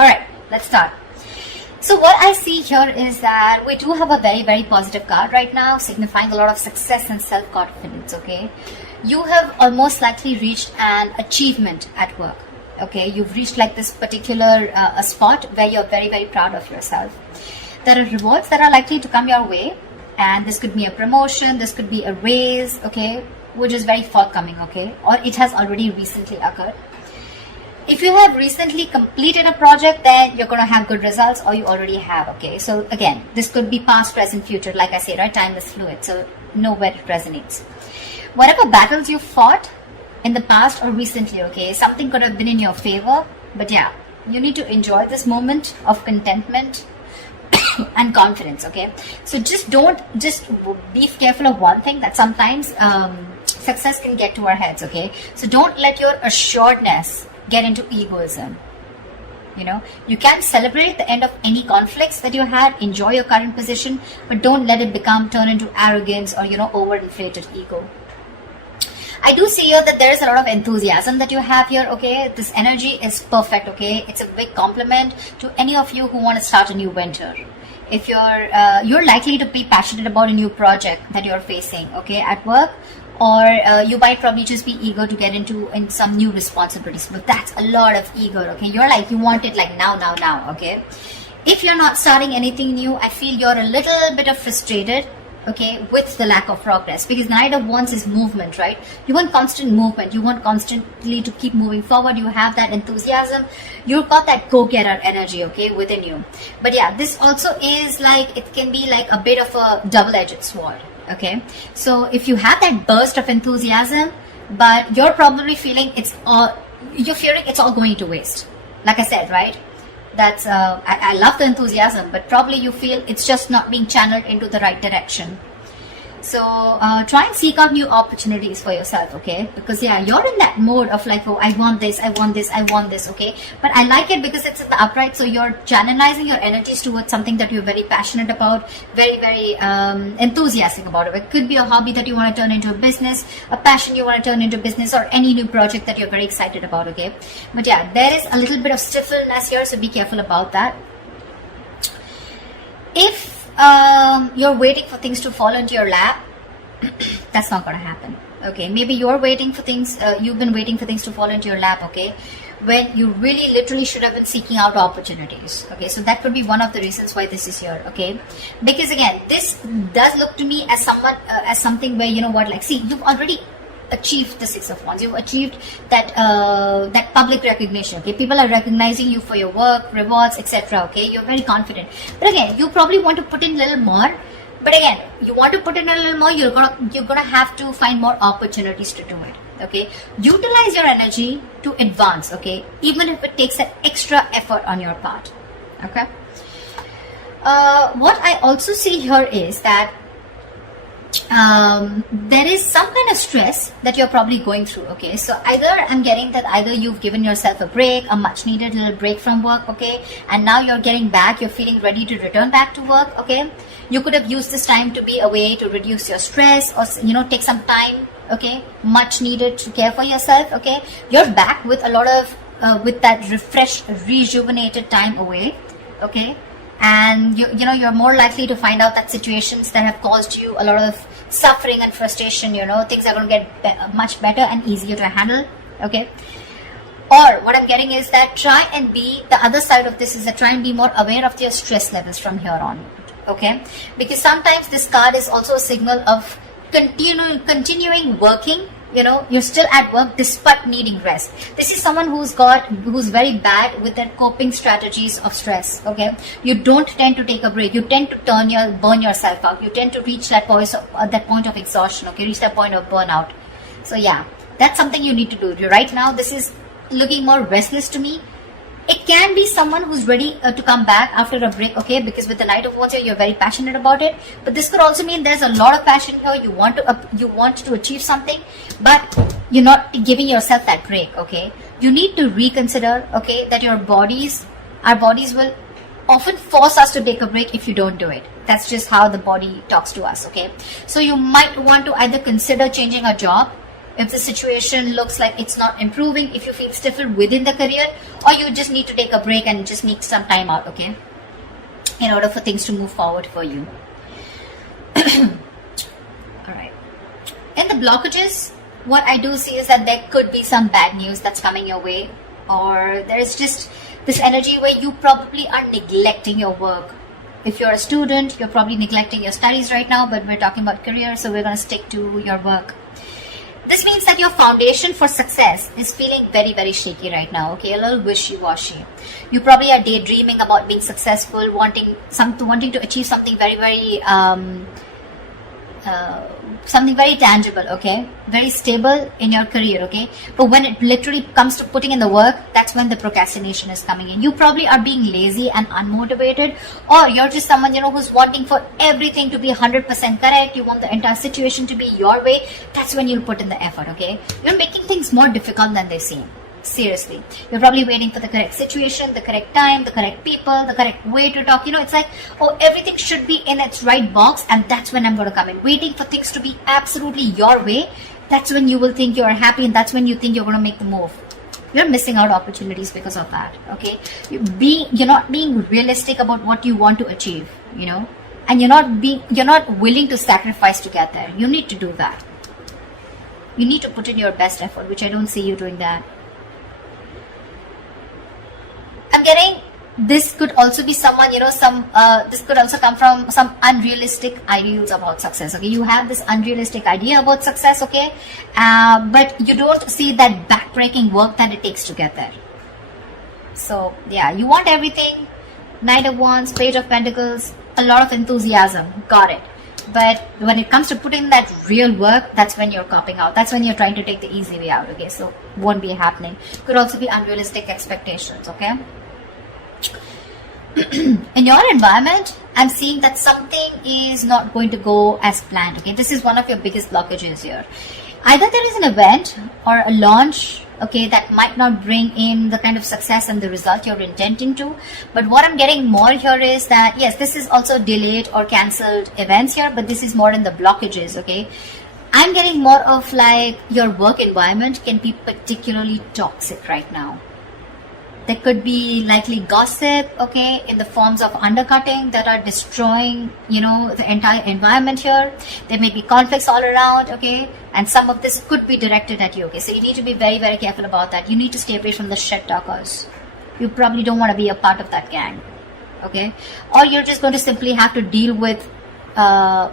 Alright, let's start. So what I see here is that we do have a very, very positive card right now, signifying a lot of success and self-confidence, okay? You have almost likely reached an achievement at work, okay? You've reached like this particular a spot where you're very, very proud of yourself. There are rewards that are likely to come your way, and this could be a promotion, this could be a raise, okay? Which is very forthcoming, okay? Or it has already recently occurred. If you have recently completed a project, then you're going to have good results, or you already have, okay? So again, this could be past, present, future. Like I say, right? Time is fluid, so know where it resonates. Whatever battles you fought in the past or recently, okay, something could have been in your favor, but yeah, you need to enjoy this moment of contentment and confidence, okay? So just be careful of one thing, that sometimes success can get to our heads, okay? So don't let your assuredness get into egoism. You know, you can celebrate the end of any conflicts that you had, enjoy your current position, but don't let it turn into arrogance or, you know, overinflated ego. I do see here that there is a lot of enthusiasm that you have here, okay? This energy is perfect, okay? It's a big compliment to any of you who want to start a new venture. If you're likely to be passionate about a new project that you're facing, okay, at work, or you might probably just be eager to get into some new responsibilities, but that's a lot of eager, okay? You're like, you want it like now, okay? If you're not starting anything new, I feel you're a little bit of frustrated, okay, with the lack of progress, because Knight of Wands is movement, right? You want constant movement, you want constantly to keep moving forward, you have that enthusiasm, you've got that go-getter energy, okay, within you. But yeah, this also is like, it can be like a bit of a double-edged sword, okay? So if you have that burst of enthusiasm, but you're probably feeling it's all going to waste. Like I said, right? That's I love the enthusiasm, but probably you feel it's just not being channeled into the right direction. So try and seek out new opportunities for yourself, okay? Because yeah, you're in that mode of like, oh, I want this, okay? But I like it because it's in the upright, so you're channelizing your energies towards something that you're very passionate about, very, very enthusiastic about it. It could be a hobby that you want to turn into a business, a passion you want to turn into business, or any new project that you're very excited about, okay? But yeah, there is a little bit of stiffness here, so be careful about that. If you're waiting for things to fall into your lap, that's not going to happen, okay? Maybe you're waiting for things, you've been waiting for things to fall into your lap, okay, when you really literally should have been seeking out opportunities, okay? So that could be one of the reasons why this is here, okay? Because again, this does look to me as something where, you know what, like, see, you've already achieved the Six of Wands. You've achieved that that public recognition, okay? People are recognizing you for your work, rewards, etc., okay? You're very confident. But again, you probably want to put in a little more. But again, you want to put in a little more, you're gonna have to find more opportunities to do it, okay? Utilize your energy to advance, okay? Even if it takes an extra effort on your part, okay? What I also see here is that there is some kind of stress that you're probably going through, okay? So I'm getting that either you've given yourself a break, a much needed little break from work, okay? And now you're getting back, you're feeling ready to return back to work, okay? You could have used this time to be away to reduce your stress, or, you know, take some time, okay? Much needed to care for yourself, okay? You're back with a lot of, with that refreshed, rejuvenated time away, okay? And you're more likely to find out that situations that have caused you a lot of suffering and frustration, you know, things are going to get much better and easier to handle, okay? Or what I'm getting is that the other side of this is that try and be more aware of your stress levels from here on, okay? Because sometimes this card is also a signal of continuing working. You know, you're still at work despite needing rest. This is someone who's very bad with their coping strategies of stress, okay? You don't tend to take a break. You tend to burn yourself out. You tend to reach that point of exhaustion, okay? Reach that point of burnout. So yeah, that's something you need to do. Right now, this is looking more restless to me. It can be someone who's ready to come back after a break, okay? Because with the Knight of Wands here, you're very passionate about it. But this could also mean there's a lot of passion here. You want to achieve something, but you're not giving yourself that break, okay? You need to reconsider, okay, that our bodies will often force us to take a break if you don't do it. That's just how the body talks to us, okay? So you might want to either consider changing a job if the situation looks like it's not improving, if you feel stifled within the career, or you just need to take a break and just need some time out, okay, in order for things to move forward for you. All right. In the blockages, what I do see is that there could be some bad news that's coming your way, or there's just this energy where you probably are neglecting your work. If you're a student, you're probably neglecting your studies right now, but we're talking about career, so we're going to stick to your work. This means that your foundation for success is feeling very, very shaky right now, okay? A little wishy-washy. You probably are daydreaming about being successful, wanting to achieve something very, very something very tangible, okay, very stable in your career, okay, but when it literally comes to putting in the work, that's when the procrastination is coming in. You probably are being lazy and unmotivated, or you're just someone, you know, who's wanting for everything to be 100% correct. You want the entire situation to be your way. That's when you'll put in the effort, okay? You're making things more difficult than they seem. Seriously, you're probably waiting for the correct situation, the correct time, the correct people, the correct way to talk. You know, it's like, oh, everything should be in its right box, and that's when I'm going to come in. Waiting for things to be absolutely your way, that's when you will think you're happy, and that's when you think you're going to make the move. You're missing out opportunities because of that, okay? You're not being realistic about what you want to achieve, you know, and you're not willing to sacrifice to get there. You need to do that. You need to put in your best effort, which I don't see you doing that. I'm getting this could also be someone, you know, this could also come from some unrealistic ideals about success, okay? You have this unrealistic idea about success, okay, but you don't see that backbreaking work that it takes to get there. So yeah, you want everything, Knight of Wands, Page of Pentacles, a lot of enthusiasm, got it, but when it comes to putting in that real work, that's when you're copping out. That's when you're trying to take the easy way out, okay? So won't be happening. Could also be unrealistic expectations, okay? In your environment, I'm seeing that something is not going to go as planned, okay? This is one of your biggest blockages here. Either there is an event or a launch, okay, that might not bring in the kind of success and the result you're intending to. But what I'm getting more here is that, yes, this is also delayed or cancelled events here, but this is more in the blockages, okay? I'm getting more of like your work environment can be particularly toxic right now. There could be likely gossip, okay, in the forms of undercutting that are destroying, you know, the entire environment here. There may be conflicts all around, okay, and some of this could be directed at you, okay. So you need to be very, very careful about that. You need to stay away from the shit talkers. You probably don't want to be a part of that gang, okay, or you're just going to simply have to deal with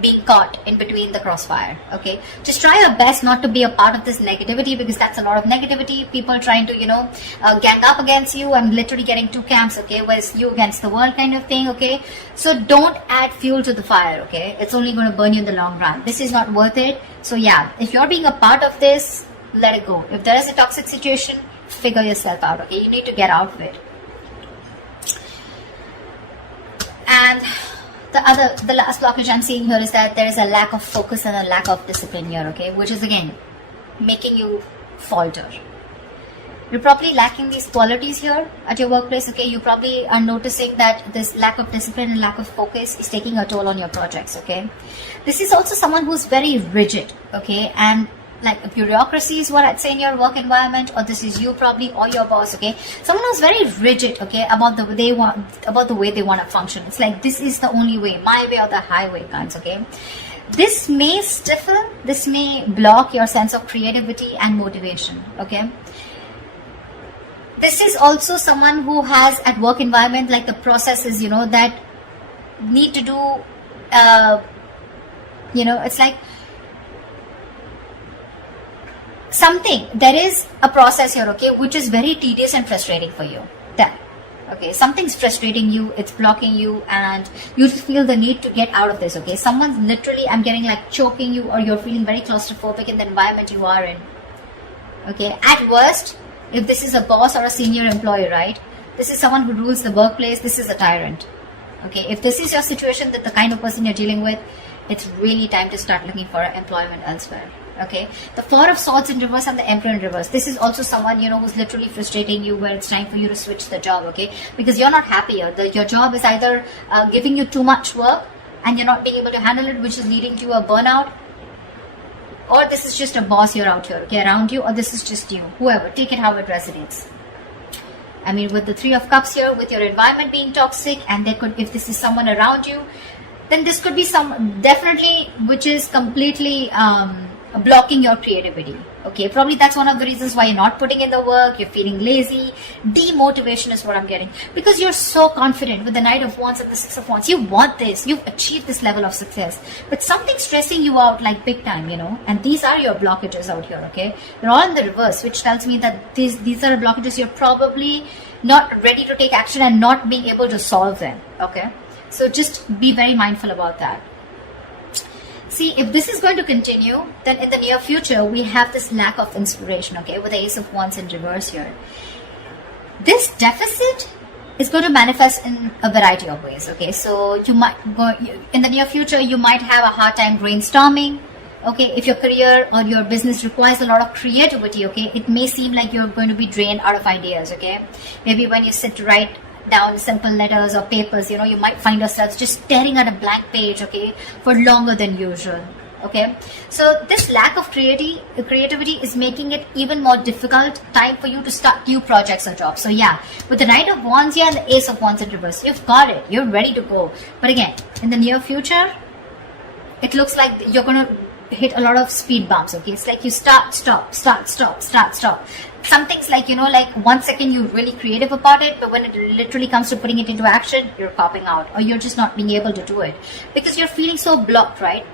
being caught in between the crossfire, okay? Just try your best not to be a part of this negativity, because that's a lot of negativity. People trying to, you know, gang up against you and literally getting two camps, okay? Whereas you against the world kind of thing, okay? So don't add fuel to the fire, okay? It's only going to burn you in the long run. This is not worth it. So yeah, if you're being a part of this, let it go. If there is a toxic situation, figure yourself out, okay? You need to get out of it. And the last blockage I'm seeing here is that there is a lack of focus and a lack of discipline here, okay, which is again making you falter. You're probably lacking these qualities here at your workplace, okay? You probably are noticing that this lack of discipline and lack of focus is taking a toll on your projects, okay? This is also someone who's very rigid, okay, and like a bureaucracy is what I'd say in your work environment, or this is you probably, or your boss, okay? Someone who's very rigid, okay, about the way they want to function. It's like, this is the only way, my way or the highway kinds, okay? This may stiffen, this may block your sense of creativity and motivation, okay? This is also someone who has at work environment, like the processes, you know, that need to do, you know, it's like, there is a process here, okay, which is very tedious and frustrating for you. That, okay, something's frustrating you, it's blocking you, and you just feel the need to get out of this, okay? Someone's literally, I'm getting like choking you, or you're feeling very claustrophobic in the environment you are in, okay? At worst, if this is a boss or a senior employee, right, this is someone who rules the workplace, this is a tyrant, okay? If this is your situation, that the kind of person you're dealing with, it's really time to start looking for employment elsewhere. Okay, the Four of Swords in reverse and the Emperor in reverse. This is also someone, you know, who's literally frustrating you, where it's time for you to switch the job, okay? Because you're not happier. Your job is either giving you too much work and you're not being able to handle it, which is leading to a burnout, or this is just a boss you're out here, okay, around you, or this is just you. Whoever, take it how it resonates. I mean, with the Three of Cups here, with your environment being toxic, and there could, if this is someone around you, then this could be some, definitely, which is completely blocking your creativity. Okay, probably that's one of the reasons why you're not putting in the work, you're feeling lazy. Demotivation is what I'm getting, because you're so confident with the Knight of Wands and the Six of Wands. You want this, you've achieved this level of success, but something's stressing you out like big time, you know, and these are your blockages out here. Okay, they're all in the reverse, which tells me that these are blockages you're probably not ready to take action and not being able to solve them. Okay, so just be very mindful about that. See, if this is going to continue, then in the near future, we have this lack of inspiration, okay, with the Ace of Wands in reverse here. This deficit is going to manifest in a variety of ways, okay. So you might go, in the near future, you might have a hard time brainstorming, okay. If your career or your business requires a lot of creativity, okay, it may seem like you're going to be drained out of ideas, okay. Maybe when you sit to write down simple letters or papers, you know, you might find yourselves just staring at a blank page, okay, for longer than usual. Okay, so this lack of creativity is making it even more difficult time for you to start new projects or jobs. So yeah, with the Knight of Wands here and the Ace of Wands in reverse, you've got it, you're ready to go. But again, in the near future, it looks like you're gonna hit a lot of speed bumps. Okay, it's like you start, stop. Something's like, you know, like 1 second you're really creative about it, but when it literally comes to putting it into action, you're popping out, or you're just not being able to do it because you're feeling so blocked, right?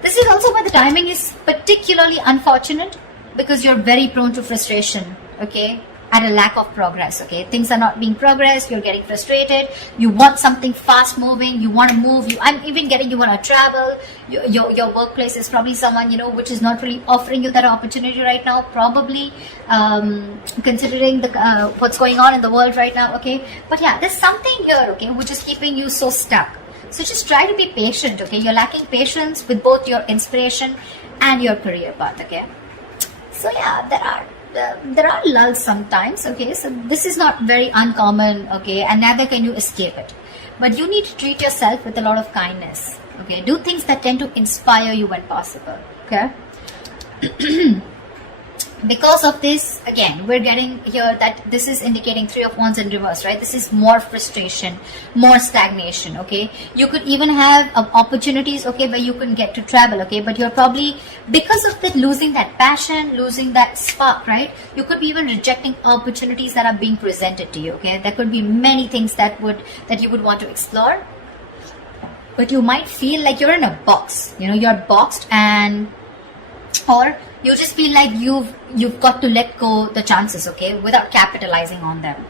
This is also why the timing is particularly unfortunate, because you're very prone to frustration, okay, at a lack of progress. Okay, things are not being progressed, you're getting frustrated, you want something fast moving, you want to move, I'm even getting, you want to travel, your workplace is probably someone, you know, which is not really offering you that opportunity right now, probably considering the what's going on in the world right now. Okay, but yeah, there's something here, okay, which is keeping you so stuck. So just try to be patient. Okay, you're lacking patience with both your inspiration and your career path. Okay, so yeah, there are lulls sometimes. Okay, so this is not very uncommon. Okay, and neither can you escape it, but you need to treat yourself with a lot of kindness. Okay, do things that tend to inspire you when possible. Okay. Because of this, again, we're getting here that this is indicating Three of Wands in reverse, right? This is more frustration, more stagnation, okay? You could even have opportunities, okay, where you can get to travel, okay? But you're probably, because of that, losing that passion, losing that spark, right? You could be even rejecting opportunities that are being presented to you, okay? There could be many things that you would want to explore, but you might feel like you're in a box, you know, you're boxed, and or you just feel like you've got to let go the chances, okay, without capitalizing on them.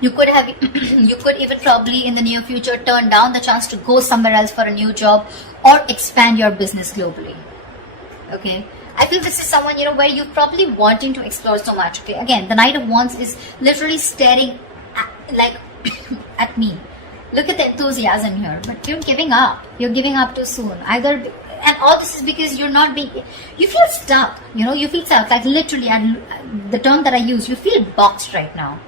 You could have you could even probably in the near future turn down the chance to go somewhere else for a new job or expand your business globally. Okay, I feel this is someone, you know, where you're probably wanting to explore so much. Okay, again, the Knight of Wands is literally staring at me. Look at the enthusiasm here, but you're giving up. You're giving up too soon. And all this is because you're not being, you feel stuck, you know, you feel stuck, like literally, and the term that I use, you feel boxed right now.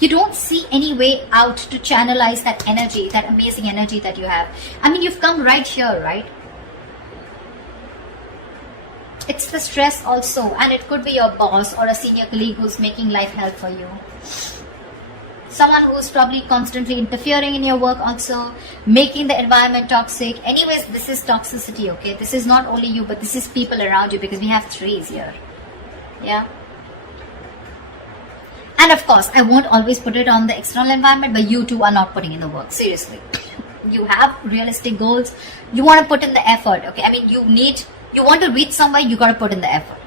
You don't see any way out to channelize that energy, that amazing energy that you have. I mean, you've come right here, right? It's the stress also, and it could be your boss or a senior colleague who's making life hell for you. Someone who's probably constantly interfering in your work also, making the environment toxic. Anyways, this is toxicity, okay? This is not only you, but this is people around you, because we have threes here. Yeah. And of course, I won't always put it on the external environment, but you too are not putting in the work. Seriously. You have realistic goals. You want to put in the effort, okay? I mean, you want to reach somewhere, you got to put in the effort.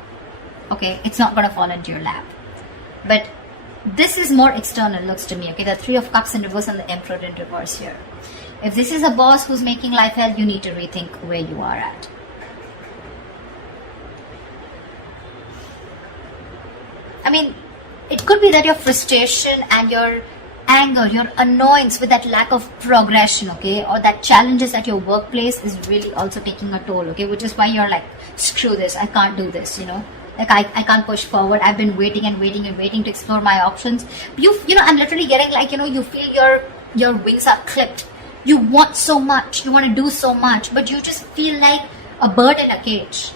Okay? It's not going to fall into your lap. But this is more external, looks to me, okay? The Three of Cups in reverse and the Emperor in reverse here. If this is a boss who's making life hell, you need to rethink where you are at. I mean, it could be that your frustration and your anger, your annoyance with that lack of progression, okay, or that challenges at your workplace is really also taking a toll, okay, which is why you're like, screw this, I can't do this, you know. Like I can't push forward. I've been waiting to explore my options. You know, I'm literally getting like, you know, you feel your wings are clipped. You want so much. You want to do so much, but you just feel like a bird in a cage.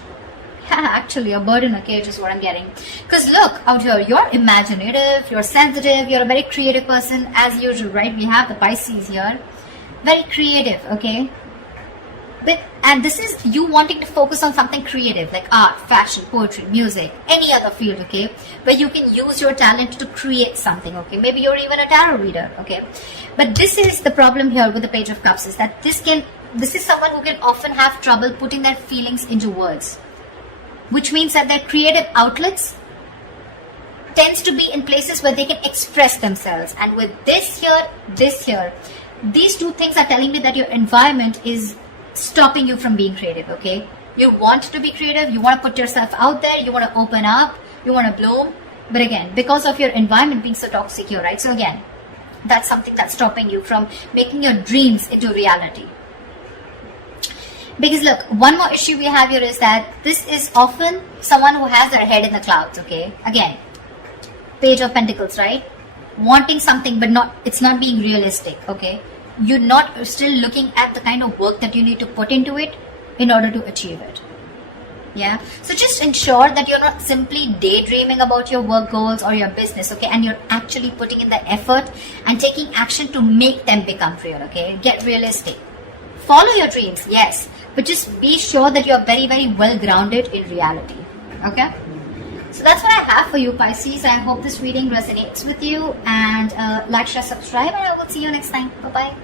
Actually, a bird in a cage is what I'm getting. Because look, out here, you're imaginative, you're sensitive, you're a very creative person as usual, right? We have the Pisces here. Very creative, okay? And this is you wanting to focus on something creative like art, fashion, poetry, music, any other field, okay? Where you can use your talent to create something, okay? Maybe you're even a tarot reader, okay? But this is the problem here with the Page of Cups, is that this is someone who can often have trouble putting their feelings into words. Which means that their creative outlets tends to be in places where they can express themselves. And with this here, these two things are telling me that your environment is stopping you from being creative, okay? You want to be creative, you want to put yourself out there, you want to open up, you want to bloom. But again, because of your environment being so toxic here, right? So again, that's something that's stopping you from making your dreams into reality. Because look, one more issue we have here is that this is often someone who has their head in the clouds, okay? Again, Page of Pentacles, right? Wanting something but it's not being realistic, okay? You're not still looking at the kind of work that you need to put into it in order to achieve it. Yeah, so just ensure that you're not simply daydreaming about your work goals or your business, okay? And you're actually putting in the effort and taking action to make them become real, okay? Get realistic. Follow your dreams, yes, but just be sure that you're very, very well grounded in reality, okay? So that's what I have for you, Pisces. I hope this reading resonates with you, and like, share, subscribe, and I will see you next time. Bye-bye.